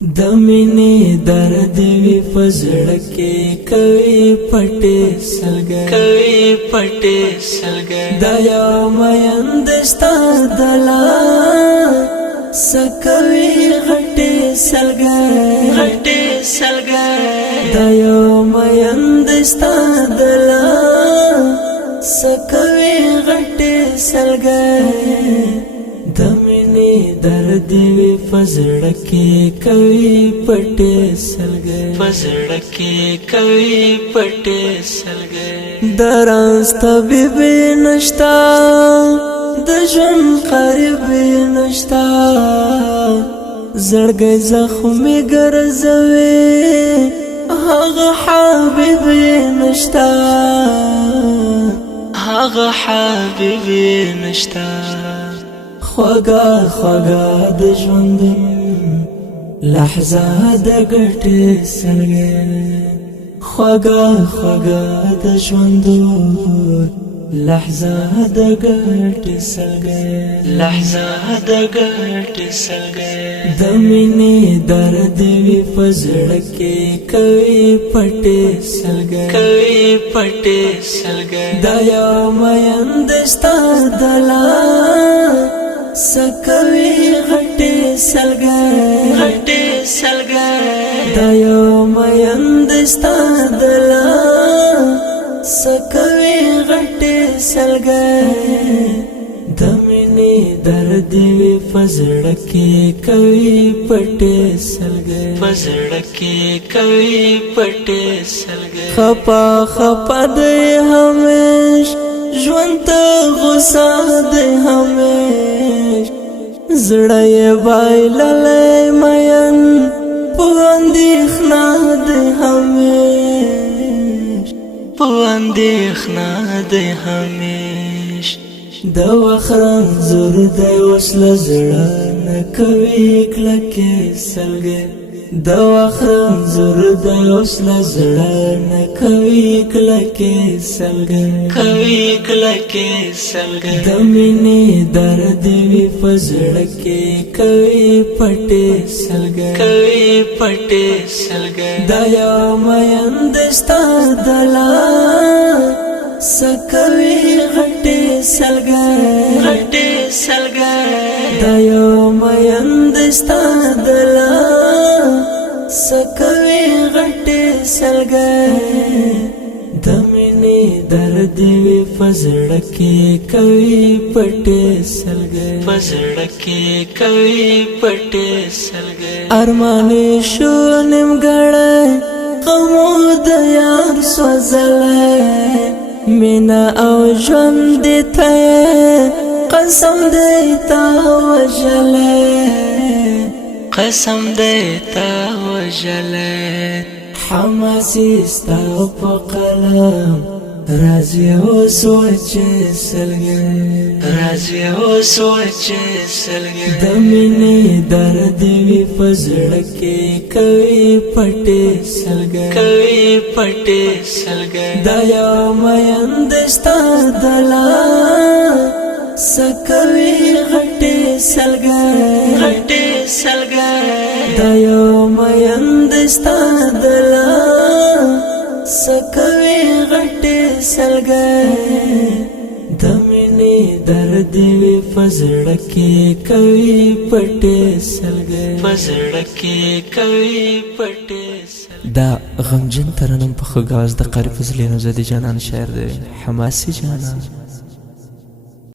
د مینې درد وی فزړه کې کوي پټې سلګي دا یو مېند ستا دلا سکوي غټې سلګي دا یو مېند ستا دلا سکوي غټې سلګي د مینې درد وی فزړه کې کوي پټې سلګي دراز طبيب نشتا د ژوند قریب نشتا زړګي زخمي ګرځوي هغه حبيب نشتا خوږه د ژوند لحظه د ګټې سلګي خوږه د ژوند لحظه د ګټې سلګي د مینې درد وی فزړه کې کوي پټې سلګي دا یو مېند ستا دلا سکوي غټې سلګي دا یو مېند ستا دلا سکوي غټې سلګي د مینې درد وی فزړه کې کوي پټې سلګي خپا دې همیش ژوند ته غوسه دې همیش زړه یې بایللې مین په اندېښنه دې همیش د وخت رنځور دی وسله زړه نه کوي کلکې سلګي د وخت رنځور دی وسله زړه نه کوي کلکې سلګي د مینې درد وی فزړه کې کوي پټې سلګي دا یو مېند ستا دلا سکوي غټې سلګي دا یو مېند ستا دلا سکوي غټې سلګي د مینې درد وی فزړه کې کوي پټې سلګي ارمان شو نیمګړی غمو د یار سوځلې مینا او ژوند ته قسم دې تا وژلې حماسي ستا په قلم رازي او سوچ سلګي د مینې درد وی فزړه کې کوي پټې سلګي دا یو مېند ستا دلا سکوي غټې سلګي دا یو مېند ستا دلا سکوي غټې سلګي د مینې درد وی فزړه کې کوي پټې سلګي دا غمجن ترنم په خګاز د قاری فضلینو زدي جانان شاعر دی حماسي جانان